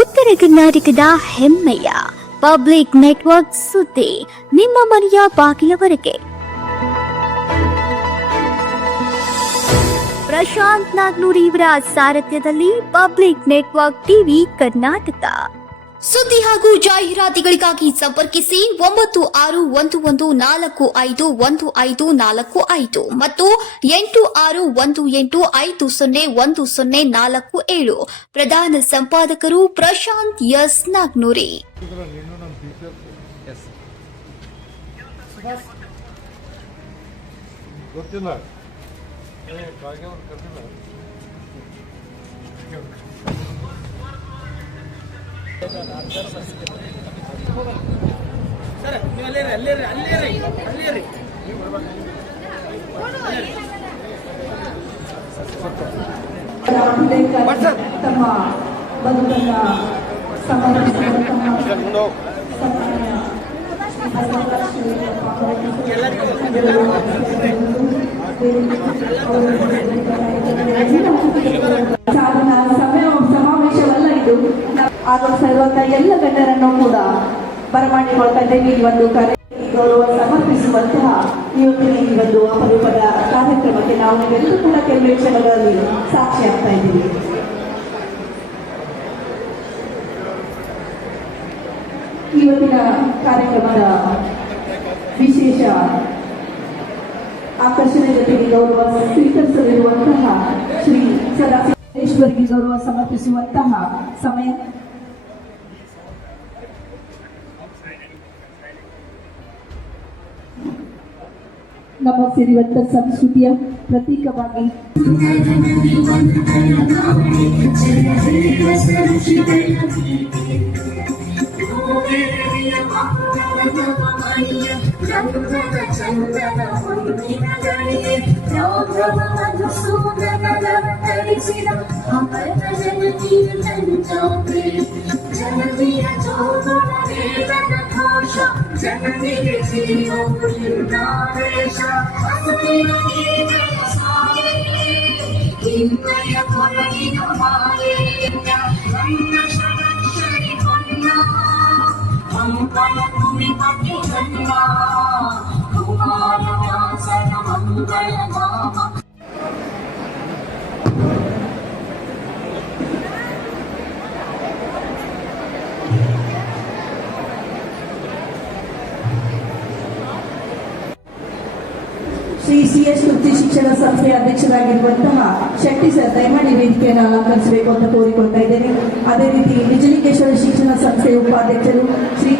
ಉತ್ತರ ಕರ್ನಾಟಕದ ಹೆಮ್ಮೆಯ ಪಬ್ಲಿಕ್ ನೆಟ್ವರ್ಕ್ ಸುದ್ದಿ ನಿಮ್ಮ ಮನೆಯ ಬಾಗಿಲವರೆಗೆ. ಪ್ರಶಾಂತ್ ನಾಗ್ನೂರ್ ಇವರ ಸಾರಥ್ಯದಲ್ಲಿ ಪಬ್ಲಿಕ್ ನೆಟ್ವರ್ಕ್ ಟಿವಿ ಕರ್ನಾಟಕ. ಸುದ್ದಿ ಹಾಗೂ ಜಾಹೀರಾತುಗಳಿಗಾಗಿ ಸಂಪರ್ಕಿಸಿ 9611451545 ಮತ್ತು 8618501047. ಪ್ರಧಾನ ಸಂಪಾದಕರು ಪ್ರಶಾಂತ್ ಎಸ್ ನಾಗ್ನೂರಿ. ಸರ್ ನೀವು ಅಲ್ಲಿರಿ ತಮ್ಮ ಬದುಕನ್ನ ಸಮಾವೇಶವಲ್ಲ ಇದು. ಆಗಮಿಸ್ತಾ ಇರುವಂತಹ ಎಲ್ಲ ಗಣ್ಯರನ್ನು ಕೂಡ ಬರಮಾಡಿಕೊಳ್ತಾ ಇದ್ದೇವೆ. ಈ ಒಂದು ಗೌರವ ಸಮರ್ಪಿಸುವಂತಹ ಇವತ್ತಿನ ಈ ಒಂದು ಅಪರೂಪದ ಕಾರ್ಯಕ್ರಮಕ್ಕೆ ನಾವು ಎಲ್ಲರೂ ಕೂಡ ಕೆಲವು ಕ್ಷಣಗಳಲ್ಲಿ ಸಾಕ್ಷಿಯಾಗ್ತಾ ಇದ್ದೀವಿ. ಇವತ್ತಿನ ಕಾರ್ಯಕ್ರಮದ ವಿಶೇಷ ಆಕರ್ಷಣೆ ಜೊತೆಗೆ ಗೌರವ ಸ್ವೀಕರಿಸಲಿರುವಂತಹ ಶ್ರೀ ಸದಾಶಿವೇಶ್ವರಿಗೆ ಗೌರವ ಸಮರ್ಪಿಸುವಂತಹ ಸಮಯ. ನಮ್ಮ ಸಿರಿವಂತ ಸಂಸ್ಕೃತಿಯ ಪ್ರತೀಕವಾಗಿ ಶ್ರೀ CS ವೃತ್ತಿ ಶಿಕ್ಷಣ ಸಂಸ್ಥೆಯ ಅಧ್ಯಕ್ಷರಾಗಿರುವಂತಹ ಶೆಟ್ಟಿ ಸರ್ ದಯಮಾಡಿ ವೇದಿಕೆಯನ್ನು ಅಲಂಕರಿಸಬೇಕು ಅಂತ ಕೋರಿಕೊಳ್ತಾ ಇದ್ದೇನೆ. ಅದೇ ರೀತಿ ನಿಜಲಿಂಗೇಶ್ವರ ಶಿಕ್ಷಣ ಸಂಸ್ಥೆಯ ಉಪಾಧ್ಯಕ್ಷರು ಶ್ರೀ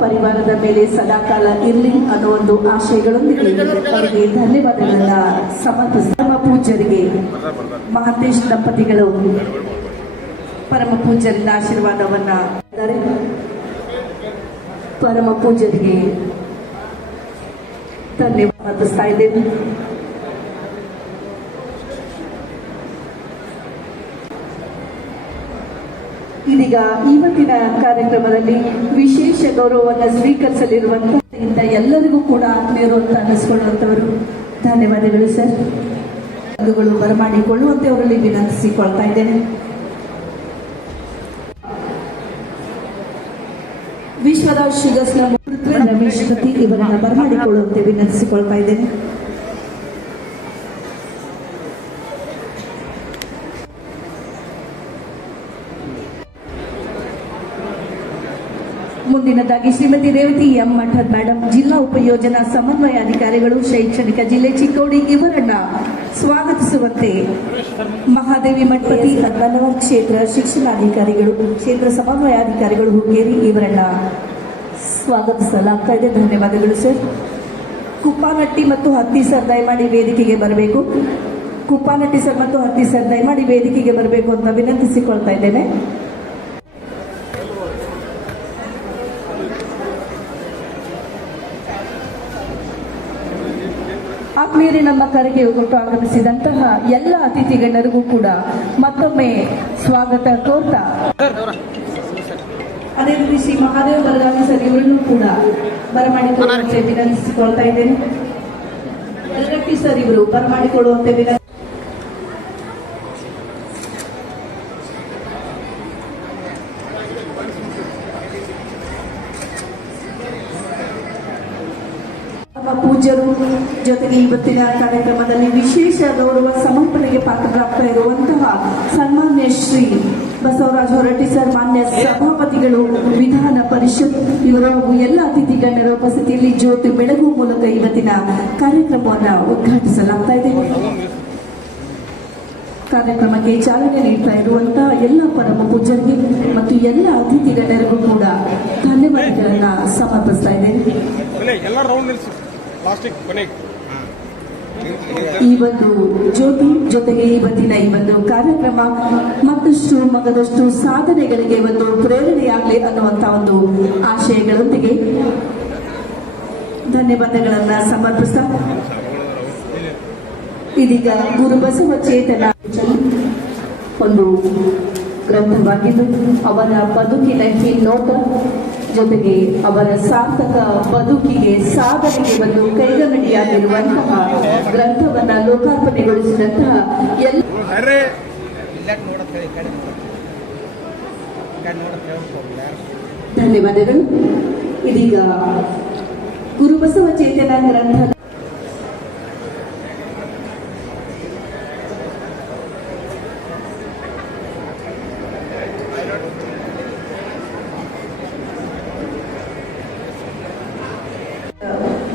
ಪರಿವಾರದ ಮೇಲೆ ಸದಾಕಾಲ ಇರಲಿ ಅನ್ನೋ ಒಂದು ಆಶಯಗಳೊಂದಿಗೆ ಅವರಿಗೆ ಧನ್ಯವಾದಗಳನ್ನ ಸಮರ್ಪಿಸಿ ಪರಮ ಪೂಜ್ಯರಿಗೆ ಮಹಂತೇಶ್ ದಂಪತಿಗಳು ಪರಮ ಪೂಜ್ಯರಿಂದ ಆಶೀರ್ವಾದವನ್ನ ಪರಮ ಪೂಜ್ಯರಿಗೆ ಧನ್ಯವಾದ ಅರ್ಪಿಸ್ತಾ ಇದ್ದೇವೆ. ಇದೀಗ ಇವತ್ತಿನ ಕಾರ್ಯಕ್ರಮದಲ್ಲಿ ವಿಶೇಷ ಗೌರವವನ್ನು ಸ್ವೀಕರಿಸಲಿರುವಂತಹ ಎಲ್ಲರಿಗೂ ಕೂಡ ಆತ್ಮೀಯರು ಅಂತ ಅನ್ನಿಸಿಕೊಳ್ಳುವಂತವರು. ಧನ್ಯವಾದಗಳು ಸರ್. ಬರಮಾಡಿಕೊಳ್ಳುವಂತೆ ಅವರಲ್ಲಿ ವಿನಂತಿಸಿಕೊಳ್ತಾ ಇದ್ದೇನೆ. ವಿಶ್ವರಾಜ್ ಶಿಗಸ್ನ ರಮೇಶ್ ಕತಿ ಇವರನ್ನ ಬರಮಾಡಿಕೊಳ್ಳುವಂತೆ ವಿನಂತಿಸಿಕೊಳ್ತಾ ಇದ್ದೇನೆ. ಮುಂದಿನದಾಗಿ ಶ್ರೀಮತಿ ರೇವತಿ ಎಂ ಮಠದ್ ಮೇಡಮ್, ಜಿಲ್ಲಾ ಉಪಯೋಜನಾ ಸಮನ್ವಯಾಧಿಕಾರಿಗಳು, ಶೈಕ್ಷಣಿಕ ಜಿಲ್ಲೆ ಚಿಕ್ಕೋಡಿ ಇವರನ್ನ ಸ್ವಾಗತಿಸುವಂತೆ ಮಹಾದೇವಿ ಮಠಪತಿ ಹನುಮನವರ್ ಕ್ಷೇತ್ರ ಶಿಕ್ಷಣಾಧಿಕಾರಿಗಳು, ಕ್ಷೇತ್ರ ಸಮನ್ವಯಾಧಿಕಾರಿಗಳು ಹುಕ್ಕೇರಿ ಇವರನ್ನ ಸ್ವಾಗತಿಸಲಾಗ್ತಾ ಇದೆ. ಧನ್ಯವಾದಗಳು ಸರ್. ಕುಪ್ಪಾನಟ್ಟಿ ಮತ್ತು ಹತ್ತಿ ಸರ್ ದಯಮಾಡಿ ವೇದಿಕೆಗೆ ಬರಬೇಕು. ಕುಪ್ಪಾನಟ್ಟಿ ಸರ್ ಮತ್ತು ಹತ್ತಿ ಸರ್ ದಯಮಾಡಿ ವೇದಿಕೆಗೆ ಬರಬೇಕು ಅಂತ ವಿನಂತಿಸಿಕೊಳ್ತಾ ಇದ್ದೇನೆ. ಆತ್ಮೀಯರೇ, ನಮ್ಮ ಕರೆಗೆ ಹೊರಟು ಆಗಮಿಸಿದಂತಹ ಎಲ್ಲ ಅತಿಥಿ ಗಣ್ಯರಿಗೂ ಕೂಡ ಮತ್ತೊಮ್ಮೆ ಸ್ವಾಗತ ಕೋರ್ತಾ, ಅದೇ ರೀತಿ ಶ್ರೀ ಮಹಾದೇವ ಬರಗಾವಿ ಸರ್ ಇವರನ್ನು ಕೂಡ ಬರಮಾಡಿಕೊಳ್ಳುವಂತೆ ವಿನಂತಿಸಿಕೊಳ್ತಾ ಇದ್ದೇನೆ. ಯಲಗಟ್ಟಿ ಸರ್ ಇವರು ಬರಮಾಡಿಕೊಳ್ಳುವಂತೆ ವಿನಂತಿ. ನಮ್ಮ ಪೂಜ್ಯರು ಜೊತೆಗೆ ಇವತ್ತಿನ ಕಾರ್ಯಕ್ರಮದಲ್ಲಿ ವಿಶೇಷ ಗೌರವ ಸಮರ್ಪಣೆಗೆ ಪಾತ್ರರಾಗ್ತಾ ಇರುವಂತಹ ಸನ್ಮಾನ್ಯ ಶ್ರೀ ಬಸವರಾಜ ಹೊರಟ್ಟಿ ಸರ್, ಮಾನ್ಯ ಸಭಾಪತಿಗಳು, ವಿಧಾನ ಪರಿಷತ್ ಇವರ ಎಲ್ಲ ಅತಿಥಿ ಗಣ್ಯರ ಉಪಸ್ಥಿತಿಯಲ್ಲಿ ಜ್ಯೋತಿ ಬೆಳಗುವ ಮೂಲಕ ಇವತ್ತಿನ ಕಾರ್ಯಕ್ರಮವನ್ನು ಉದ್ಘಾಟಿಸಲಾಗ್ತಾ ಇದೆ. ಕಾರ್ಯಕ್ರಮಕ್ಕೆ ಚಾಲನೆ ನೀಡ್ತಾ ಇರುವಂತಹ ಎಲ್ಲ ಪರಮ ಪೂಜ್ಯರಿಗೆ ಮತ್ತು ಎಲ್ಲ ಅತಿಥಿ ಗಣ್ಯರಿಗೂ ಕೂಡ ಧನ್ಯವಾದಗಳನ್ನ ಸಮರ್ಪಿಸ್ತಾ ಇದ್ದೇನೆ. ಈ ಒಂದು ಜ್ಯೋತಿ ಜೊತೆಗೆ ಇವತ್ತಿನ ಈ ಒಂದು ಕಾರ್ಯಕ್ರಮ ಮತ್ತಷ್ಟು ಮಗದಷ್ಟು ಸಾಧನೆಗಳಿಗೆ ಒಂದು ಪ್ರೇರಣೆಯಾಗಲಿ ಅನ್ನುವಂತ ಒಂದು ಆಶಯಗಳೊಂದಿಗೆ ಧನ್ಯವಾದಗಳನ್ನ ಸಮರ್ಪಿಸ್ತಾ, ಇದೀಗ ಗುರುಬಸವ ಚೇತನ ಒಂದು ಗ್ರಂಥವಾಗಿದ್ದು ಅವರ ಬದುಕಿನ ಹಿನ್ನೋಟ ಜೊತೆಗೆ ಅವರ ಸಾರ್ಥಕ ಬದುಕಿಗೆ ಸಾಧನೆಗೆ ಒಂದು ಕೈಗನ್ನಡಿಯಾಗಿರುವಂತಹ ಗ್ರಂಥವನ್ನ ಲೋಕಾರ್ಪಣೆಗೊಳಿಸಿದಂತಹ ಎಲ್ಲ ಧನ್ಯವಾದಗಳು. ಇದೀಗ ಗುರುಬಸವ ಚೇತನ ಗ್ರಂಥ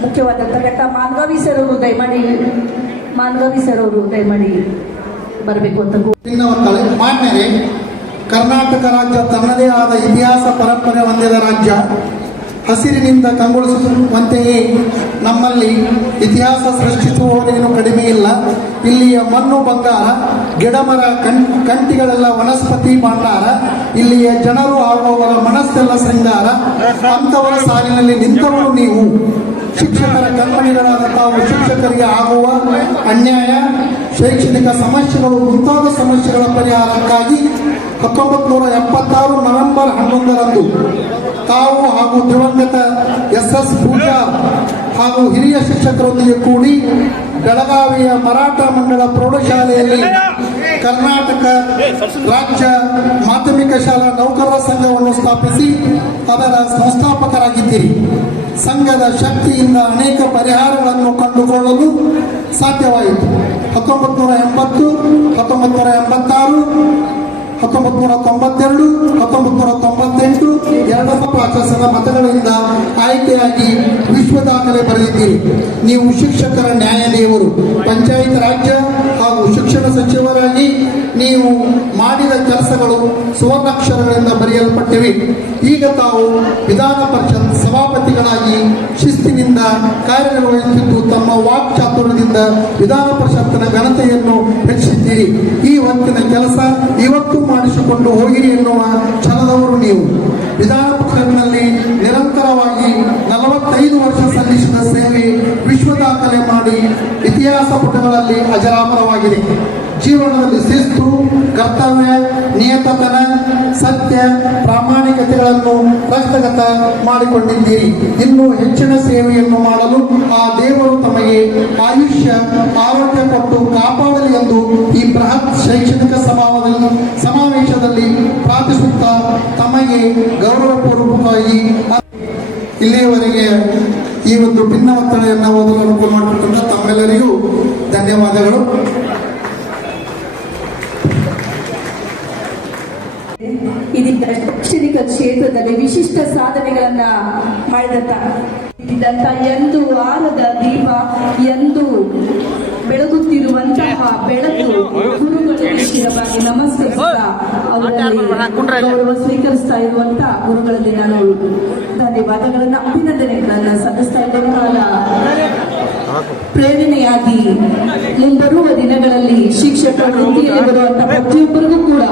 ಮುಖ್ಯವಾದಂತಹ ಘಟ್ಟ. ಮಾನ್ಗಾವಿ ಸರ್ ಅವರು ದಯಮಾಡಿ ಬರಬೇಕು ಅಂತ ಮಾನ್ಯರೇ, ಕರ್ನಾಟಕ ರಾಜ್ಯ ತನ್ನದೇ ಆದ ಇತಿಹಾಸ ಪರಂಪರೆ ಹೊಂದಿದ ರಾಜ್ಯ. ಹಸಿರಿನಿಂದ ಕಂಗೊಳಿಸುವಂತೆಯೇ ನಮ್ಮಲ್ಲಿ ಇತಿಹಾಸ ಸೃಷ್ಟಿಸುವವರೇನು ಕಡಿಮೆ ಇಲ್ಲ. ಇಲ್ಲಿಯ ಮಣ್ಣು ಬಂಗಾರ, ಗಿಡಮರ ಕಂಟಿಗಳೆಲ್ಲ ವನಸ್ಪತಿ ಭಂಡಾರ. ಇಲ್ಲಿಯ ಜನರು ಹಾಗೂ ಅವರ ಮನಸ್ಸೆಲ್ಲ ಶೃಂಗಾರ. ಅಂಥವರ ಸಾಲಿನಲ್ಲಿ ನಿಂತವರು ನೀವು. ಶಿಕ್ಷಕರ ಕಣ್ಮಣಿಗಳಾದ ತಾವು ಶಿಕ್ಷಕರಿಗೆ ಆಗುವ ಅನ್ಯಾಯ, ಶೈಕ್ಷಣಿಕ ಸಮಸ್ಯೆಗಳು ಮುಂತಾದ ಸಮಸ್ಯೆಗಳ ಪರಿಹಾರಕ್ಕಾಗಿ 1976 ನವೆಂಬರ್ 11ರಂದು ತಾವು ಹಾಗೂ ದಿವಂಗತ SS ಪೂಜಾರ್ ಹಾಗೂ ಹಿರಿಯ ಶಿಕ್ಷಕರೊಂದಿಗೆ ಕೂಡಿ ಬೆಳಗಾವಿಯ ಮರಾಠ ಮಂಡಳ ಪ್ರೌಢಶಾಲೆಯಲ್ಲಿ ಕರ್ನಾಟಕ ರಾಜ್ಯ ಮಾಧ್ಯಮಿಕ ಶಾಲಾ ನೌಕರರ ಸಂಘವನ್ನು ಸ್ಥಾಪಿಸಿ ಅದರ ಸಂಸ್ಥಾಪಕರಾಗಿದ್ದೀರಿ. ಸಂಘದ ಶಕ್ತಿಯಿಂದ ಅನೇಕ ಪರಿಹಾರಗಳನ್ನು ಕಂಡುಕೊಳ್ಳಲು ಸಾಧ್ಯವಾಯಿತು. 1980, 1986, 1992, 1998 ಎರಡನೇ ಪ್ರಾಶಸ್ತ್ಯದ ಮತಗಳಿಂದ ಆಯ್ಕೆಯಾಗಿ ವಿಶ್ವ ದಾಖಲೆ ಬರೆದಿದ್ದೀರಿ. ನೀವು ಶಿಕ್ಷಕರ ನ್ಯಾಯದೇವರು. ಪಂಚಾಯತ್ ರಾಜ್ಯ ಹಾಗೂ ಶಿಕ್ಷಣ ಸಚಿವರಾಗಿ ನೀವು ಮಾಡಿದ ಕೆಲಸಗಳು ಸುವರ್ಣಾಕ್ಷರಗಳಿಂದ ಬರೆಯಲ್ಪಟ್ಟಿವೆ. ಈಗ ತಾವು ವಿಧಾನ ಪರಿಷತ್ ಸಭಾಪತಿಗಳಾಗಿ ಶಿಸ್ತಿನಿಂದ ಕಾರ್ಯನಿರ್ವಹಿಸುತ್ತಿದ್ದು ತಮ್ಮ ವಾಕ್ ಚಾತುರ್ಯದಿಂದ ವಿಧಾನ ಪರಿಷತ್ತಿನ ಘನತೆಯನ್ನು ಹೆಚ್ಚಿಸಿದ್ದೀರಿ. ಈ ಹೊತ್ತಿನ ಕೆಲಸ ಇವತ್ತು ಮಾಡಿಸಿಕೊಂಡು ಹೋಗಿರಿ ಎನ್ನುವ ಛಲದವರು ನೀವು. ವಿಧಾನ ಪರಿಷತ್ನಲ್ಲಿ ನಿರಂತರವಾಗಿ 45 ವರ್ಷ ಸಲ್ಲಿಸಿದ ಸೇವೆ ವಿಶ್ವ ದಾಖಲೆ ಮಾಡಿ ಇತಿಹಾಸ ಪುಟಗಳಲ್ಲಿ ಅಜರಾಮರವಾಗಿದೆ. ಜೀವನದಲ್ಲಿ ಶಿಸ್ತು, ಕರ್ತವ್ಯ, ನಿಯತತನ, ಸತ್ಯ, ಪ್ರಾಮಾಣಿಕತೆಗಳನ್ನು ರಕ್ತಗತ ಮಾಡಿಕೊಂಡಿದ್ದೀರಿ. ಇನ್ನೂ ಹೆಚ್ಚಿನ ಸೇವೆಯನ್ನು ಮಾಡಲು ಆ ದೇವರು ತಮಗೆ ಆಯುಷ್ಯ ಆರೋಗ್ಯ ಕೊಟ್ಟು ಕಾಪಾಡಲಿ ಎಂದು ಈ ಬೃಹತ್ ಶೈಕ್ಷಣಿಕ ಸಮಾವೇಶದಲ್ಲಿ ಪ್ರಾರ್ಥಿಸುತ್ತಾ ತಮಗೆ ಗೌರವಪೂರ್ವಕವಾಗಿ ಇಲ್ಲಿಯವರೆಗೆ ಈ ಒಂದು ಭಿನ್ನ ಒತ್ತಡೆಯನ್ನು ಓದಲು ಅನುಕೂಲ ಮಾಡಿಕೊಟ್ಟಂತ ತಮ್ಮೆಲ್ಲರಿಗೂ ಧನ್ಯವಾದಗಳು. ಇದೀಗ ಶೈಕ್ಷಣಿಕ ಶೈಕ್ಷಣಿಕ ಕ್ಷೇತ್ರದಲ್ಲಿ ವಿಶಿಷ್ಟ ಸಾಧನೆಗಳನ್ನ ಮಾಡಿದಂತ ಎಂದು ಆರದ ದೀಪ ಎಂದು ಬೆಳಗುತ್ತಿರುವಂತಹ ಬೆಳಕು ಗುರುಗಳಿಗೆ ಶಿರವಾಗಿ ನಮಸ್ಕರಿಸ್ತಾ ಅವರಲ್ಲಿ ಗೌರವ ಸ್ವೀಕರಿಸ್ತಾ ಇರುವಂತಹ ಗುರುಗಳಲ್ಲಿ ನಾನು ಧನ್ಯವಾದಗಳನ್ನ ಅಭಿನಂದನೆಗಳನ್ನ ಸಲ್ಲಿಸ್ತಾ ಇರುವಂತಹ ಪ್ರೇರಣೆಯಾಗಿ ಮುಂಬರುವ ದಿನಗಳಲ್ಲಿ ಶಿಕ್ಷಕ ವೃತ್ತಿಯಲ್ಲಿ ಬರುವಂತಹ ಪ್ರತಿಯೊಬ್ಬರಿಗೂ ಕೂಡ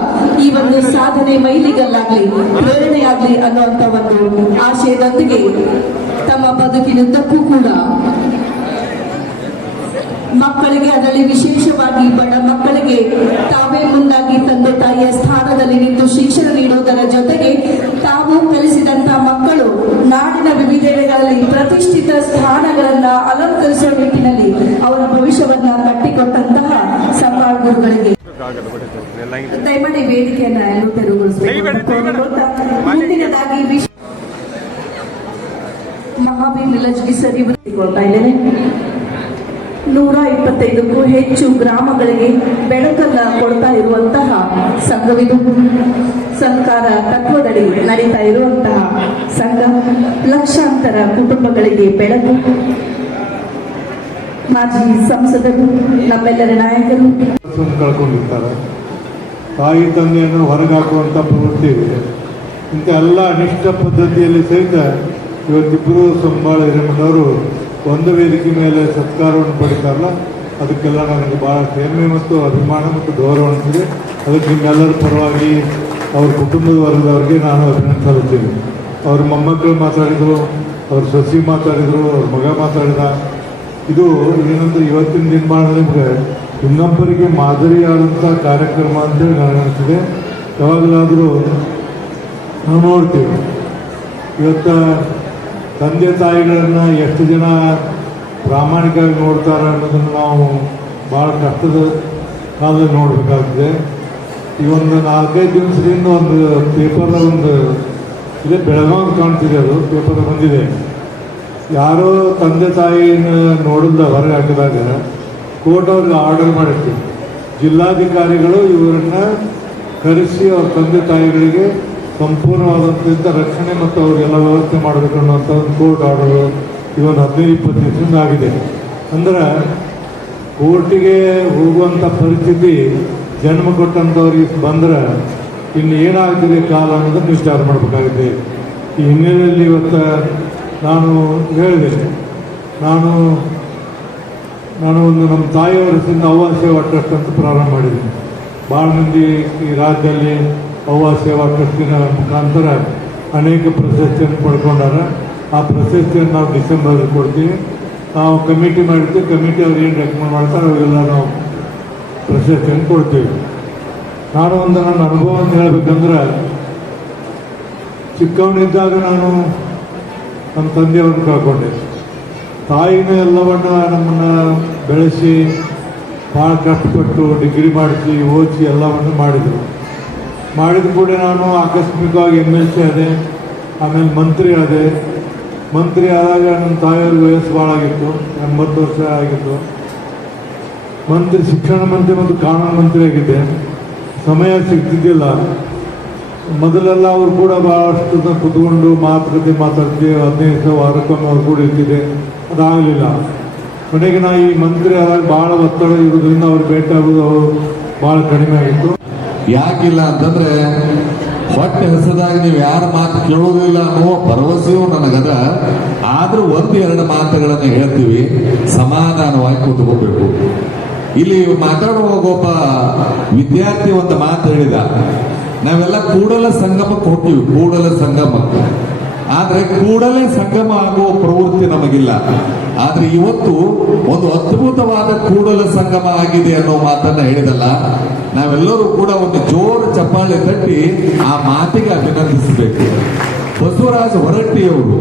ಈ ಒಂದು ಸಾಧನೆ ಮೈಲಿಗಲ್ಲಾಗ್ಲಿ ಪ್ರೇರಣೆಯಾಗ್ಲಿ ಅನ್ನುವಂತ ಒಂದು ಆಶಯದೊಂದಿಗೆ ತಮ್ಮ ಬದುಕಿನುದ್ದಕ್ಕೂ ಕೂಡ ಮಕ್ಕಳಿಗೆ, ಅದರಲ್ಲಿ ವಿಶೇಷವಾಗಿ ಬಡ ಮಕ್ಕಳಿಗೆ ತಾವೇ ಮುಂದಾಗಿ ತಂದೆ ತಾಯಿಯ ಸ್ಥಾನದಲ್ಲಿ ನಿಂತು ಶಿಕ್ಷಣ ನೀಡುವುದರ ಜೊತೆಗೆ ತಾವು ಕಲಿಸಿದಂತಹ ಮಕ್ಕಳು ನಾಡಿನ ವಿವಿಧೆಡೆಗಳಲ್ಲಿ ಪ್ರತಿಷ್ಠಿತ ಸ್ಥಾನಗಳನ್ನ ಅಲಂಕರಿಸುವ ನಿಟ್ಟಿನಲ್ಲಿ ಅವರ ಭವಿಷ್ಯವನ್ನ ಕಟ್ಟಿಕೊಟ್ಟಂತಹ ಸಂಭಾಳ ಗುರುಗಳಿಗೆ ದಯಮಾಡಿ ವೇದಿಕೆಯನ್ನ ಎಲ್ಲರೂ ತೆರವುಗೊಳಿಸಬೇಕು. ಮುಂದಿನದಾಗಿ ಮಹಾವೀರ್ ನಿಲಜ್ಗಿ ಸರ್ ಇವತ್ತಿಗೊಳ್ತಾ ಇದ್ದೇನೆ. 125ಕ್ಕೂ ಹೆಚ್ಚು ಗ್ರಾಮಗಳಿಗೆ ಬೆಳಕನ್ನ ಕೊಡ್ತಾ ಇರುವಂತಹ ಸಂಘವಿದು. ಸರ್ಕಾರ ತತ್ವದಡಿ ನಡೀತಾ ಇರುವಂತಹ ಸಂಘ ಲಕ್ಷಾಂತರ ಕುಟುಂಬಗಳಿಗೆ ಬೆಳಕು. ಮಾಜಿ ಸಂಸದರು, ನಮ್ಮೆಲ್ಲರ ನಾಯಕರು ಕಳ್ಕೊಂಡಿರ್ತಾರೆ. ತಾಯಿ ತಂದೆಯನ್ನು ಹೊರಗಾಕುವಂಥ ಪ್ರವೃತ್ತಿ ಇದೆ. ಇಂಥ ಎಲ್ಲ ಅನಿಷ್ಟ ಪದ್ಧತಿಯಲ್ಲಿ ಸಹಿತ ಇವತ್ತಿಬ್ಬರು ಸಂಬಾಳ ಹಿರೇಮಠವರು ಒಂದು ವೇದಿಕೆ ಮೇಲೆ ಸತ್ಕಾರವನ್ನು ಪಡಿತಾರಲ್ಲ, ಅದಕ್ಕೆಲ್ಲ ನನಗೆ ಭಾಳ ಹೆಮ್ಮೆ ಮತ್ತು ಅಭಿಮಾನ ಮತ್ತು ಗೌರವ ಅನಿಸಿದೆ. ಅದಕ್ಕೆ ನಿಮ್ಮೆಲ್ಲರ ಪರವಾಗಿ ಅವ್ರ ಕುಟುಂಬದ ವರ್ಗದವ್ರಿಗೆ ನಾನು ಅಭಿನಂದನೆ ಸಲ್ಲಿಸ್ತೀನಿ. ಅವ್ರ ಮೊಮ್ಮಕ್ಕಳು ಮಾತಾಡಿದರು, ಅವ್ರ ಸೊಸಿ ಮಾತಾಡಿದರು, ಅವ್ರ ಮಗ ಮಾತಾಡಿದ. ಇದು ಏನಂದ್ರೆ ಇವತ್ತಿನ ದಿನಮಾನ ನಿಮಗೆ ಇನ್ನೊಬ್ಬರಿಗೆ ಮಾದರಿಯಾದಂಥ ಕಾರ್ಯಕ್ರಮ ಅಂತೇಳಿ ನನಗನ್ನಿಸಿದೆ. ಯಾವಾಗಲಾದರೂ ನಾವು ನೋಡ್ತೀವಿ, ಇವತ್ತು ತಂದೆ ತಾಯಿಗಳನ್ನು ಎಷ್ಟು ಜನ ಪ್ರಾಮಾಣಿಕವಾಗಿ ನೋಡ್ತಾರೆ ಅನ್ನೋದನ್ನು ನಾವು ಭಾಳ ಕಷ್ಟದ ಕಾಲದಲ್ಲಿ ನೋಡಬೇಕಾಗ್ತದೆ. ಈ ಒಂದು 4-5 ದಿವಸದಿಂದ ಒಂದು ಪೇಪರ್ ಒಂದು ಇದೆ, ಬೆಳಗಾವಿ ಕಾಣ್ತಿದೆ, ಅದು ಪೇಪರ್ ಬಂದಿದೆ. ಯಾರೋ ತಂದೆ ತಾಯಿನ ನೋಡಿದ ಹೊರಗೆ ಹಾಕಿದಾಗ ಕೋರ್ಟ್ ಅವ್ರಿಗೆ ಆರ್ಡರ್ ಮಾಡಿರ್ತೀವಿ, ಜಿಲ್ಲಾಧಿಕಾರಿಗಳು ಇವರನ್ನ ಕರೆಸಿ ಅವ್ರ ತಂದೆ ತಾಯಿಗಳಿಗೆ ಸಂಪೂರ್ಣವಾದಂಥ ರಕ್ಷಣೆ ಮತ್ತು ಅವರಿಗೆಲ್ಲ ವ್ಯವಸ್ಥೆ ಮಾಡಬೇಕು ಅನ್ನೋಂಥ ಒಂದು ಕೋರ್ಟ್ ಆರ್ಡರು ಇವತ್ತು 15-20 ದಿವಸದಿಂದ ಆಗಿದೆ. ಅಂದ್ರೆ ಕೋರ್ಟಿಗೆ ಹೋಗುವಂಥ ಪರಿಸ್ಥಿತಿ ಜನ್ಮ ಕೊಟ್ಟಂಥವ್ರಿಗೆ ಬಂದ್ರೆ ಇನ್ನು ಏನಾಗ್ತಿದೆ ಕಾಲ ಅನ್ನೋದನ್ನು ವಿಚಾರ ಮಾಡಬೇಕಾಗಿದೆ. ಈ ಹಿನ್ನೆಲೆಯಲ್ಲಿ ಇವತ್ತು ನಾನು ಹೇಳಿದೆ, ನಾನು ಒಂದು ನಮ್ಮ ತಾಯಿಯವರ ಹೆಸರಿಂದ ಅವ್ವ ಸೇವಾ ಟ್ರಸ್ಟ್ ಅಂತ ಪ್ರಾರಂಭ ಮಾಡಿದ್ದೀನಿ. ಭಾಳ ಮಂದಿ ಈ ರಾಜ್ಯದಲ್ಲಿ ಅವ್ವ ಸೇವಾ ಟ್ರಸ್ಟಿನ ಮುಖಾಂತರ ಅನೇಕ ಪ್ರಶಸ್ತಿಯನ್ನು ಪಡ್ಕೊಂಡಾರ. ಆ ಪ್ರಶಸ್ತಿಯನ್ನು ನಾವು ಡಿಸೆಂಬರಲ್ಲಿ ಕೊಡ್ತೀವಿ. ನಾವು ಕಮಿಟಿ ಮಾಡಿರ್ತೀವಿ, ಕಮಿಟಿ ಅವ್ರು ಏನು ರೆಕಮೆಂಡ್ ಮಾಡ್ತಾರೆ ಅವೆಲ್ಲ ನಾವು ಪ್ರಶಸ್ತಿಯನ್ನು ಕೊಡ್ತೀವಿ. ನಾನು ಒಂದು ನನ್ನ ಅನುಭವವನ್ನು ಹೇಳಬೇಕಂದ್ರೆ, ಚಿಕ್ಕವನಿದ್ದಾಗ ನಾನು ನಮ್ಮ ತಂದೆಯವ್ರನ್ನ ಕಳ್ಕೊಂಡೆ. ತಾಯಿನ ಎಲ್ಲವನ್ನ ನಮ್ಮನ್ನು ಬೆಳೆಸಿ ಭಾಳ ಕಷ್ಟಪಟ್ಟು ಡಿಗ್ರಿ ಮಾಡಿಸಿ ಓದಿಸಿ ಎಲ್ಲವನ್ನು ಮಾಡಿದರು. ಮಾಡಿದ ಕೂಡ ನಾನು ಆಕಸ್ಮಿಕವಾಗಿ MLC ಆದೆ, ಆಮೇಲೆ ಮಂತ್ರಿ ಆದೆ. ಮಂತ್ರಿ ಆದಾಗ ನನ್ನ ತಾಯಿಯವ್ರಿಗೆ ವಯಸ್ಸು ಭಾಳ ಆಗಿತ್ತು, 80 ವರ್ಷ ಆಗಿತ್ತು. ಶಿಕ್ಷಣ ಮಂತ್ರಿ ಮತ್ತು ಕಾನೂನು ಮಂತ್ರಿ ಆಗಿದ್ದೆ. ಸಮಯ ಸಿಗ್ತಿದ್ದಿಲ್ಲ. ಮೊದಲೆಲ್ಲ ಅವರು ಕೂಡ ಭಾಳಷ್ಟು ಕುತ್ಕೊಂಡು ಮಾತುಕತೆ ಮಾತಾಡ್ತೀವಿ, 15 ವಾರಕ್ಕೊಮ್ಮೆ ಅವ್ರು ಕೂಡ ಇರ್ತಿದೆ. ಅದಾಗಲಿಲ್ಲ. ಕೊನೆಗೆ ನಾ ಈ ಮಂತ್ರಿ ಆದಾಗ ಭಾಳ ಒತ್ತಡ ಇರೋದ್ರಿಂದ ಅವ್ರು ಭೇಟಿ ಆಗೋದು ಭಾಳ ಕಡಿಮೆ ಆಗಿತ್ತು. ಯಾಕಿಲ್ಲ ಅಂತಂದ್ರೆ ಹೊಟ್ಟೆ ಹಸದಾಗ ನೀವು ಯಾರ ಮಾತು ಕೇಳೋದಿಲ್ಲ ಅನ್ನುವ ಭರವಸೆಯೂ ನನಗದ. ಆದ್ರೂ 1-2 ಮಾತುಗಳನ್ನು ಹೇಳ್ತೀವಿ, ಸಮಾಧಾನವಾಗಿ ಕೂತ್ಕೋಬೇಕು. ಇಲ್ಲಿ ಮಾತಾಡುವಾಗ ಒಬ್ಬ ವಿದ್ಯಾರ್ಥಿ ಒಂದು ಮಾತು ಹೇಳಿದ, ನಾವೆಲ್ಲ ಕೂಡಲ ಸಂಗಮಕ್ಕೆ ಹೋಗ್ತೀವಿ, ಕೂಡಲ ಸಂಗಮಕ್ಕೆ. ಆದ್ರೆ ಕೂಡಲೇ ಸಂಗಮ ಆಗುವ ಪ್ರವೃತ್ತಿ ನಮಗಿಲ್ಲ. ಆದ್ರೆ ಇವತ್ತು ಒಂದು ಅದ್ಭುತವಾದ ಕೂಡಲ ಸಂಗಮ ಆಗಿದೆ ಅನ್ನೋ ಮಾತನ್ನ ಹೇಳಿದಲ್ಲ, ನಾವೆಲ್ಲರೂ ಕೂಡ ಒಂದು ಜೋರು ಚಪ್ಪಾಳೆ ತಟ್ಟಿ ಆ ಮಾತಿಗೆ ಅಭಿನಂದಿಸಬೇಕು. ಬಸವರಾಜ ಹೊರಟ್ಟಿಯವರು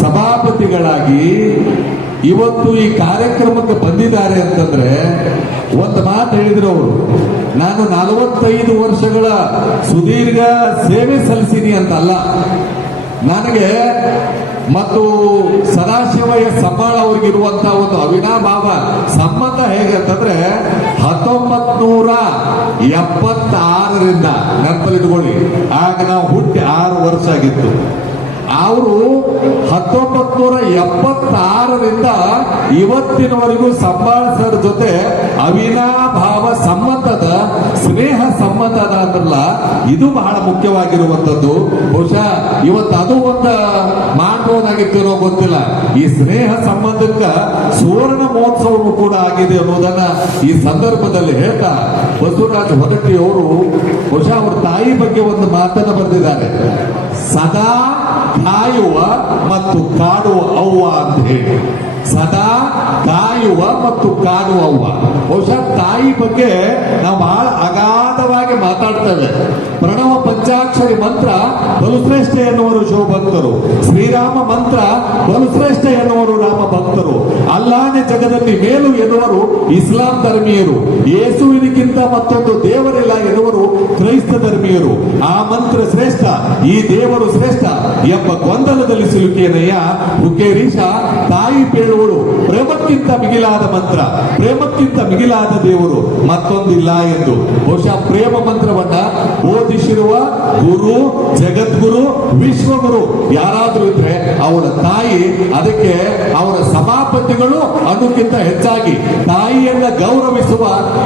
ಸಭಾಪತಿಗಳಾಗಿ ಇವತ್ತು ಈ ಕಾರ್ಯಕ್ರಮಕ್ಕೆ ಬಂದಿದ್ದಾರೆ ಅಂತಂದ್ರೆ ಒಂದು ಮಾತು ಹೇಳಿದ್ರು ಅವರು, ನಾನು 45 ವರ್ಷಗಳ ಸುದೀರ್ಘ ಸೇವೆ ಸಲ್ಲಿಸಿನಿ ಅಂತಲ್ಲ, ನನಗೆ ಮತ್ತು ಸದಾಶಿವಯ್ಯ ಸಂಬಾಳ ಅವ್ರಿಗಿರುವಂತಹ ಒಂದು ಅವಿನಾಭಾವ ಸಂಬಂಧ ಹೇಗೆ ಅಂತಂದ್ರೆ 1976ರಿಂದ ನೆನಪಲ್ಲಿಟ್ಕೊಳ್ಳಿ, ಆಗ ನಾವು ಹುಟ್ಟಿ 6 ವರ್ಷ ಆಗಿತ್ತು. ಅವರು 1976ರಿಂದ ಇವತ್ತಿನವರೆಗೂ ಸಂಬಾಳ ಸರ್ ಜೊತೆ ಅವಿನಾಭಾವ ಸಂಬಂಧದ ಸ್ನೇಹ ಸಂಬಂಧದ ಅಂದ್ರಲ್ಲ, ಇದು ಬಹಳ ಮುಖ್ಯವಾಗಿರುವಂತದ್ದು. ಬಹುಶಃ ಇವತ್ತು ಅದು ಒಂದು ಮಾಡಬಹುದಾಗಿತ್ತು ಅನ್ನೋ ಗೊತ್ತಿಲ್ಲ. ಈ ಸ್ನೇಹ ಸಂಬಂಧಕ್ಕೆ ಸುವರ್ಣ ಮಹೋತ್ಸವವು ಕೂಡ ಆಗಿದೆ ಅನ್ನೋದನ್ನ ಈ ಸಂದರ್ಭದಲ್ಲಿ ಹೇಳ್ತಾ ಬಸವರಾಜ ಹೊರಟ್ಟಿಯವರು ಬಹುಶಃ ಅವರ ತಾಯಿ ಬಗ್ಗೆ ಒಂದು ಮಾತನ್ನ ಬರೆದಿದ್ದಾರೆ. ಸದಾ ಕಾಯುವ ಮತ್ತು ಕಾಡುವ ಅವ್ವ ಅಂತ ಹೇಳಿ. ಸದಾ ಕಾಯುವ ಮತ್ತು ಕಾಡುವ ಅವ್ವ. ಬಹುಶಃ ತಾಯಿ ಬಗ್ಗೆ ನಾವು ಬಹಳ ಅಗಾಧವಾಗಿ ಮಾತಾಡ್ತೇವೆ. ಪ್ರಣವ ಪಂಚಾಕ್ಷರಿ ಮಂತ್ರ ಬಲುಶ್ರೇಷ್ಠ ಎನ್ನುವರು ಶಿವಭಕ್ತರು, ಶ್ರೀರಾಮ ಮಂತ್ರ ಬಲುಶ್ರೇಷ್ಠ ಎನ್ನುವರು ರಾಮ ಭಕ್ತರು, ಅಲ್ಲಾನೆ ಜಗದಲ್ಲಿ ಮೇಲು ಎನ್ನುವರು ಇಸ್ಲಾಂ ಧರ್ಮೀಯರು, ಯೇಸುವಿನಿಗಿಂತ ಮತ್ತೊಂದು ದೇವರಿಲ್ಲ ಎನ್ನುವರು ಕ್ರೈಸ್ತ ಧರ್ಮೀಯರು. ಆ ಮಂತ್ರ ಶ್ರೇಷ್ಠ, ಈ ದೇವರು ಶ್ರೇಷ್ಠ ಎಂಬ ಗೊಂದಲದಲ್ಲಿ ಸಿಲುಕಿಯನಯ್ಯ ಹುಕ್ಕೇರೀಶ. ತಾಯಿ ಪೇಳುವಳು ಪ್ರೇಮಕ್ಕಿಂತ ಮಿಗಿಲಾದ ಮಂತ್ರ, ಪ್ರೇಮಕ್ಕಿಂತ ಮಿಗಿಲಾದ ದೇವರು ಮತ್ತೊಂದಿಲ್ಲ ಎಂದು. ಬಹುಶಃ ಪ್ರೇಮ ಮಂತ್ರವನ್ನ ಬೋಧಿಸಿರುವ ಗುರು, ಜಗದ್ಗುರು, ವಿಶ್ವಗುರು ಯಾರಾದ್ರೂ ಇದ್ರೆ ಅವಳ ತಾಯಿ. ಅದಕ್ಕೆ ಅವರ ಸಭಾಪತಿಗಳು ಅನ್ನೋಕ್ಕಿಂತ ಹೆಚ್ಚಾಗಿ ತಾಯಿಯನ್ನ ಗೌರವಿಸುವ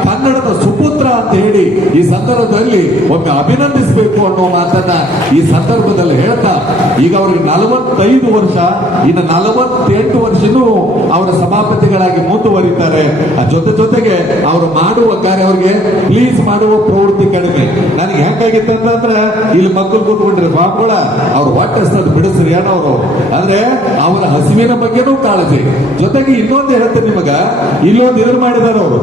ಕನ್ನಡದ ಸುಪುತ್ರ ಅಂತ ಹೇಳಿ ಈ ಸಂದರ್ಭದಲ್ಲಿ ಒಮ್ಮೆ ಅಭಿನಂದಿಸಬೇಕು ಅನ್ನೋ ಮಾತನ್ನ ಈ ಸಂದರ್ಭದಲ್ಲಿ ಹೇಳ್ತಾ, ಈಗ ಅವರಿಗೆ 45 ವರ್ಷ, ಇನ್ನು 48 ವರ್ಷನೂ ಅವರ ಸಭಾಪತಿಗಳಾಗಿ ಮುಂದುವರಿತಾರೆ. ಜೊತೆಗೆ ಅವರು ಮಾಡುವ ಕಾರ್ಯ, ಅವರಿಗೆ ಪ್ಲೀಸ್ ಮಾಡುವ ಪ್ರವೃತ್ತಿ ಕಡಿಮೆ. ನನಗೆ ಹೆಂಗಾಗಿತ್ತು ಅಂತಂದ್ರೆ, ಇಲ್ಲಿ ಮಕ್ಕಳು ಕೂತ್ಕೊಂಡ್ರೆ ಬಾಬುಗಳ ಅವ್ರು ಹೊಟ್ಟೆ ಹಸ್ತದ ಬಿಡಿಸ್ರಿ ಏನವರು ಅಂದ್ರೆ ಅವರ ಹಸಿವಿನ ಬಗ್ಗೆನೂ ಕಾಳಜಿ. ಜೊತೆಗೆ ಇನ್ನೊಂದು ಹೇಳ್ತೇನೆ ನಿಮಗ, ಇಲ್ಲೊಂದು ಎದುರು ಮಾಡಿದಾರೆ ಅವರು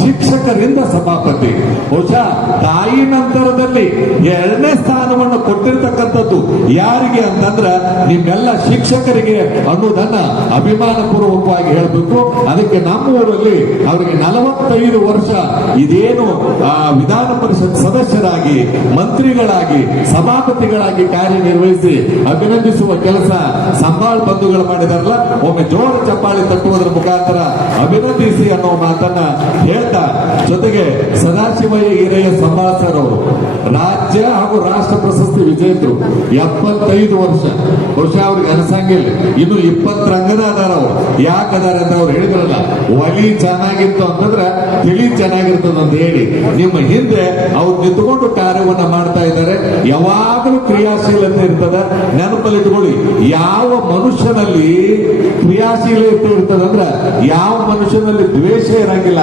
ಶಿಕ್ಷಕರಿಂದ ಸಭಾಪತಿ. ಬಹುಶಃ ತಾಯಿ ನಂತರದಲ್ಲಿ 2ನೇ ಸ್ಥಾನವನ್ನು ಕೊಟ್ಟಿರ್ತಕ್ಕಂಥದ್ದು ಯಾರಿಗೆ ಅಂತಂದ್ರ ನಿಮ್ಮೆಲ್ಲ ಶಿಕ್ಷಕರಿಗೆ ಅನ್ನೋದನ್ನ ಅಭಿಮಾನ ಪೂರ್ವಕವಾಗಿ ಹೇಳಬೇಕು. ಅದಕ್ಕೆ ನಮ್ಮ ಊರಲ್ಲಿ ಅವರಿಗೆ 45 ವರ್ಷ ಇದೇನು ವಿಧಾನ ಪರಿಷತ್ ಸದಸ್ಯರಾಗಿ, ಮಂತ್ರಿಗಳಾಗಿ, ಸಭಾಪತಿಗಳಾಗಿ ಕಾರ್ಯನಿರ್ವಹಿಸಿ ಅಭಿನಂದಿಸುವ ಕೆಲಸ ಸಂಬಾಳ್ ಬಂಧುಗಳು ಮಾಡಿದಾರಲ್ಲ, ಒಮ್ಮೆ ಜೋರ ಚಪ್ಪಾಳಿ ತಟ್ಟುವುದರ ಮುಖಾಂತರ ಅಭಿನಂದಿಸಿ ಅನ್ನೋ ಮಾತನ್ನ ಹೇಳ್ತಾ, ಜೊತೆಗೆ ಸದಾಶಿವಯ್ಯ ಹಿರಿಯ ಸಂಬಾಳ್ ಸರ್ ಅವರು ರಾಜ್ಯ ಹಾಗೂ ರಾಷ್ಟ್ರ ಪ್ರಶಸ್ತಿ ವಿಜೇತರು, 75 ವರ್ಷ. ಬಹುಶಃ ಅವ್ರಿಗೆ ಅನಸಂಗಿಲ್ಲ, ಇನ್ನು 20 ರಂಗದ ಅದಾರ ಅವರು. ಯಾಕದಾರ ಅಂತ ಅವ್ರು ಹೇಳಿದ್ರಲ್ಲ, ಒಲಿ ಚೆನ್ನಾಗಿತ್ತು ಅಂತಂದ್ರೆ ತಿಳಿ ಚೆನ್ನಾಗಿರ್ತದ ಅಂತ ಹೇಳಿ ನಿಮ್ಮ ಹಿಂದೆ ಅವ್ರು ನಿಂತುಕೊಂಡು ಕಾರ್ಯವನ್ನ ಮಾಡ್ತಾ ಇದ್ದಾರೆ. ಯಾವಾಗಲೂ ಕ್ರಿಯಾಶೀಲತೆ ಇರ್ತದ. ನೆನಪಲ್ಲಿಟ್ಕೊಳ್ಳಿ, ಯಾವ ಮನುಷ್ಯನಲ್ಲಿ ಕ್ರಿಯಾಶೀಲತೆ ಇರ್ತದಂದ್ರ ಯಾವ ಮನುಷ್ಯನಲ್ಲಿ ದ್ವೇಷ ಇರಂಗಿಲ್ಲ,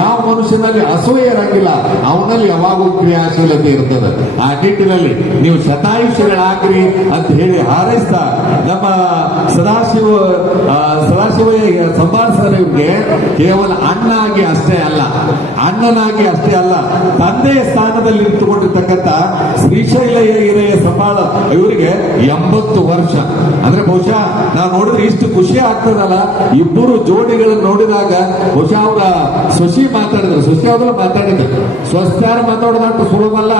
ಯಾವ ಮನುಷ್ಯನಲ್ಲಿ ಅಸೂಯೆ ಇರಂಗಿಲ್ಲ, ಅವನಲ್ಲಿ ಯಾವಾಗೂ ಕ್ರಿಯಾಶೀಲತೆ ಇರ್ತದೆ. ಆ ನಿಟ್ಟಿನಲ್ಲಿ ನೀವು ಶತಾಯುಷಗಳಾಗ್ರಿ ಅಂತ ಹೇಳಿ ಹಾರೈಸ್ತಾ, ನಮ್ಮ ಸದಾಶಿವಯ್ಯ ಸಂಬಾಳ್ ಸರ್ ಇವರಿಗೆ ಕೇವಲ ಅಣ್ಣನಾಗಿ ಅಷ್ಟೇ ಅಲ್ಲ, ತಂದೆಯ ಸ್ಥಾನದಲ್ಲಿ ನಿಂತುಕೊಂಡಿರ್ತಕ್ಕಂಥ ಶ್ರೀಶೈಲಯ್ಯ ಹಿರಿಯ ಸಂಬಾಳ ಇವರಿಗೆ 80 ವರ್ಷ. ಅಂದ್ರೆ ಬಹುಶಃ ನಾವು ನೋಡಿದ್ರೆ ಇಷ್ಟು ಖುಷಿ ಆಗ್ತದಲ್ಲ, ಇಬ್ಬರು ಜೋಡಿಗಳನ್ನು ನೋಡಿದಾಗ. ಬಹುಶಃ ಅವರ ಶಶಿ ಮಾತಾಡಿದ್ರು, ಶಶಿ ಅವರು ಮಾತಾಡಿದ್ರು, ಸ್ವಸ್ಥ್ಯಾರ ಮಾತಾಡೋದಷ್ಟು ಸುಲಭಲ್ಲ,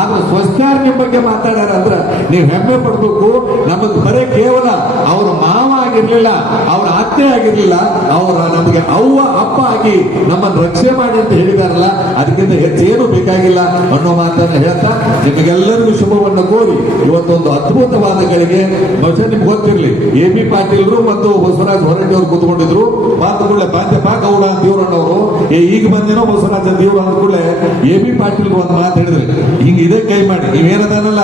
ಆದ್ರೆ ಸ್ವಸ್ಥ್ಯಾರ ನಿಮ್ಮ ಬಗ್ಗೆ ಮಾತಾಡ್ಯಾರ ಅಂದ್ರೆ ನೀವು ಹೆಮ್ಮೆ ಪಡ್ಬೇಕು. ನಮಗ್ ಬರೇ ಕೇವಲ ಅವ್ರ ಮಾವ ಆಗಿರ್ಲಿಲ್ಲ, ಅವ್ರ ಅತ್ತೆ ಆಗಿರ್ಲಿಲ್ಲ, ಅವರ ನಮಗೆ ಅವ್ವ ಅಪ್ಪ ಆಗಿ ನಮ್ಮನ್ನು ರಕ್ಷಣೆ ಮಾಡಿ ಅಂತ ಹೇಳಿದಾರಲ್ಲ, ಅದಕ್ಕಿಂತ ಹೆಚ್ಚೇನು ಬೇಕಾಗಿಲ್ಲ ಅನ್ನೋ ಮಾತನ್ನ ಹೇಳ್ತಾ ನಿಮಗೆಲ್ಲರಿಗೂ ಶುಭವನ್ನು ಕೋರಿ ಇವತ್ತೊಂದು ಅದ್ಭುತವಾದ ಗಳಿಗೆ. ಬಹುಶಃ ನಿಮ್ಗೆ ಗೊತ್ತಿರ್ಲಿ, AB ಪಾಟೀಲ್ರು ಮತ್ತು ಬಸವರಾಜ ಹೊರಟ್ಟಿ ಅವರು ಕೂತ್ಕೊಂಡಿದ್ರು. ಬಂದ ಕೂಡಲೇ ಬಾಂಧ್ಯಪ್ಪ ಗೌಡ ದೇವ್ರಣ್ಣವರು ಈಗ ಬಂದೇನೋ ಬಸವರಾಜ ದೇವ್ರ ಅಂದ ಕೂಡಲೇ AB ಪಾಟೀಲ್ ಒಂದು ಮಾತು ಹೇಳಿದ್ರಿ, ಹಿಂಗ ಇದೇ ಕೈ ಮಾಡಿ ನೀವೇನದಾನಲ್ಲ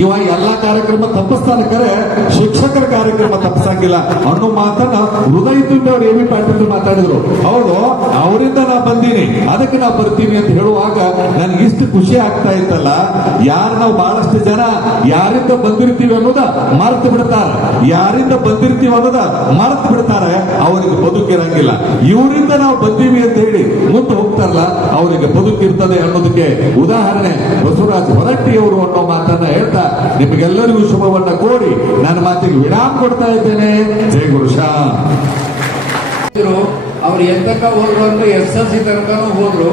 ಇವ ಎಲ್ಲಾ ಕಾರ್ಯಕ್ರಮ ತಪ್ಪಿಸ್ತಾನೆ, ಕರೆ ಶಿಕ್ಷಕರ ಕಾರ್ಯಕ್ರಮ ತಪ್ಪಿಸಂಗಿಲ್ಲ ಅನ್ನೋ ಮಾತನ್ನ ಹೃದಯ ತುಂಬಿ ಅವ್ರು AB ಪಾಟೀಲ್ ಮಾತಾಡಿದ್ರು. ಹೌದು, ಅವರಿಂದ ನಾ ಬಂದೀನಿ, ಅದಕ್ಕೆ ನಾ ಬರ್ತೀನಿ ಅಂತ ಹೇಳುವಾಗ ನನ್ಗೆ ಇಷ್ಟು ಖುಷಿ ಆಗ್ತಾ ಇತ್ತಲ್ಲ. ಯಾರು ನಾವು ಬಹಳಷ್ಟು ಜನ ಯಾರಿಂದ ಬಂದಿರ್ತೀವಿ ಅನ್ನೋದ ಮರ್ತು ಬಿಡ್ತಾರೆ, ಯಾರಿಂದ ಬಂದಿರ್ತೀವಿ ಅನ್ನೋದ ಮರ್ತು ಬಿಡ್ತಾರೆ, ಅವರಿಗೆ ಬದುಕಿರಂಗಿಲ್ಲ. ಇವರಿಂದ ನಾವು ಬಂದೀವಿ ಅಂತ ಹೇಳಿ ಮುಂದೆ ಹೋಗ್ತಾರಲ್ಲ, ಅವರಿಗೆ ಬದುಕಿರ್ತದೆ ಅನ್ನೋದಕ್ಕೆ ಉದಾಹರಣೆ ಬಸವರಾಜ ಹೊರಟ್ಟಿಯವರು ಅನ್ನೋ ಮಾತನ್ನ ಹೇಳ್ತಾ ನಿಮಗೆಲ್ಲರಿಗೂ ಶುಭವನ್ನ ಕೋರಿ ನನ್ನ ಮಾತಿಗೆ ವಿರಾಮ ಕೊಡ್ತಾ ಇದ್ದೇನೆ. ಜೈ ಗುರುಷಾ. ಅವ್ರು ಎಂತಕ ಹೋದ್ರು ಅಂದ್ರೆ SSLC ತನಕನೂ ಹೋದ್ರು.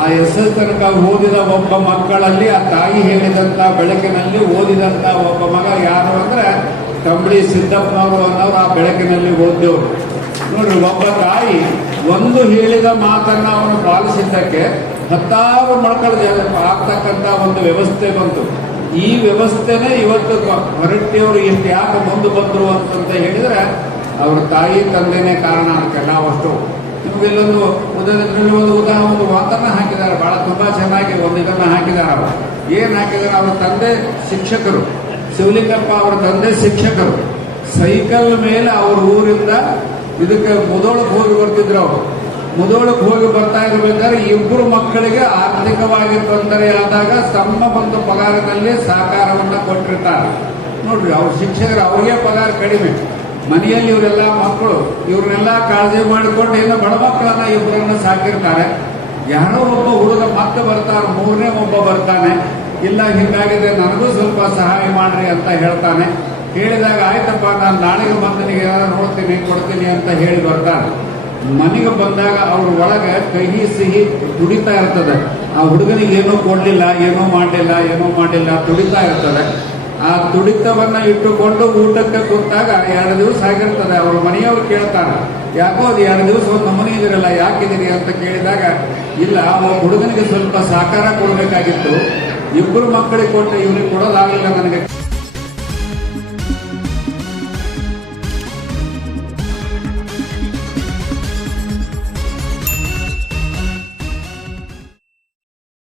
ಆ SSLC ತನಕ ಓದಿದ ಒಬ್ಬ ಮಕ್ಕಳಲ್ಲಿ ಆ ತಾಯಿ ಹೇಳಿದಂತ ಬೆಳಕಿನಲ್ಲಿ ಓದಿದಂತ ಒಬ್ಬ ಮಗ ಯಾರು ಅಂದ್ರೆ ಕಂಬಳಿ ಸಿದ್ದಪ್ಪನವರು ಅನ್ನೋರು ಆ ಬೆಳಕಿನಲ್ಲಿ ಓದ್ದವರು. ನೋಡ್ರಿ, ಒಬ್ಬ ತಾಯಿ ಒಂದು ಹೇಳಿದ ಮಾತನ್ನ ಅವನು ಪಾಲಿಸಿದ್ದಕ್ಕೆ 10 ಮಕ್ಕಳು ಆಗ್ತಕ್ಕಂಥ ಒಂದು ವ್ಯವಸ್ಥೆ ಬಂತು. ಈ ವ್ಯವಸ್ಥೆನೇ ಇವತ್ತು ಹೊರಟ್ಟಿಯವರು ಎಷ್ಟು ಯಾಕೆ ಮುಂದೆ ಬಂದರು ಅಂತ ಹೇಳಿದ್ರೆ ಅವ್ರ ತಾಯಿ ತಂದೆನೇ ಕಾರಣ ಅದಕ್ಕೆಲ್ಲ. ಅಷ್ಟು ನಿಮಗೆಲ್ಲೊಂದು ಒಂದು ಮಾತನ್ನ ಹಾಕಿದ್ದಾರೆ, ಬಹಳ ತುಂಬಾ ಚೆನ್ನಾಗಿ ಒಂದು ಇದನ್ನ ಹಾಕಿದ್ದಾರೆ. ಅವರು ಏನ್ ಹಾಕಿದ್ದಾರೆ, ಅವರ ತಂದೆ ಶಿಕ್ಷಕರು, ಶಿವಲಿಂಗಪ್ಪ ಅವರ ತಂದೆ ಶಿಕ್ಷಕರು. ಸೈಕಲ್ ಮೇಲೆ ಅವ್ರ ಊರಿಂದ ಇದಕ್ಕೆ ಮುದೋಳಕ್ಕೆ ಹೋಗಿ ಬರ್ತಿದ್ರು. ಅವರು ಮುದೋಳಕ್ಕೆ ಹೋಗಿ ಬರ್ತಾ ಇರಬೇಕಾದ್ರೆ 2 ಮಕ್ಕಳಿಗೆ ಆರ್ಥಿಕವಾಗಿ ತೊಂದರೆ ಆದಾಗ ತಮ್ಮ ಒಂದು ಪಗಾರದಲ್ಲಿ ಸಹಕಾರವನ್ನ ಕೊಟ್ಟಿರ್ತಾರೆ. ನೋಡ್ರಿ, ಅವ್ರ ಶಿಕ್ಷಕರು ಅವ್ರಿಗೆ ಪಗಾರ ಕಡಿಮೆ, ಮನೆಯಲ್ಲಿ ಇವರೆಲ್ಲ ಮಕ್ಕಳು ಇವ್ರನ್ನೆಲ್ಲ ಕಾಳಜಿ ಮಾಡಿಕೊಂಡು ಏನೋ ಬಡ ಮಕ್ಕಳನ್ನ 2 ಸಾಕಿರ್ತಾರೆ. ಯಾರೋ ಒಬ್ಬ ಹುಡುಗ ಮತ್ತೆ ಬರ್ತಾರೆ, 3ನೇ ಒಬ್ಬ ಬರ್ತಾನೆ, ಇಲ್ಲ ಹಿಂಗಾಗಿದೆ ನನಗೂ ಸ್ವಲ್ಪ ಸಹಾಯ ಮಾಡ್ರಿ ಅಂತ ಹೇಳ್ತಾನೆ. ಹೇಳಿದಾಗ ಆಯ್ತಪ್ಪ ನಾನು ನಾಳೆಗೆ ಬಂದನಿಗೆ ಏನಾದ್ರು ನೋಡ್ತೀನಿ ಕೊಡ್ತೀನಿ ಅಂತ ಹೇಳಿ ಬರ್ತಾನೆ. ಮನೆಗೆ ಬಂದಾಗ ಅವ್ರ ಒಳಗೆ ಕಹಿ ಸಿಹಿ ತುಡಿತಾ ಇರ್ತದೆ. ಆ ಹುಡುಗನಿಗೆ ಏನೂ ಕೊಡ್ಲಿಲ್ಲ, ಏನೂ ಮಾಡಲಿಲ್ಲ ತುಡಿತಾ ಇರ್ತದೆ. ಆ ತುಡಿತವನ್ನ ಇಟ್ಟುಕೊಂಡು ಊಟಕ್ಕೆ ಕೂತಾಗ 2 ದಿವಸ ಆಗಿರ್ತದೆ. ಅವ್ರ ಮನೆಯವರು ಕೇಳ್ತಾರೆ, ಯಾಕೋ ಅದು 2 ದಿವಸ ಒಂದು ನಮೂನಿ ಇದಿರಲ್ಲ, ಯಾಕಿದ್ದೀರಿ ಅಂತ ಕೇಳಿದಾಗ, ಇಲ್ಲ ಹುಡುಗನಿಗೆ ಸ್ವಲ್ಪ ಸಹಕಾರ ಕೊಡಬೇಕಾಗಿತ್ತು, 2 ಮಕ್ಕಳಿಗೆ ಕೊಟ್ಟು ಇವನಿಗೆ ಕೊಡೋದಾಗಲಿಲ್ಲ ನನಗೆ.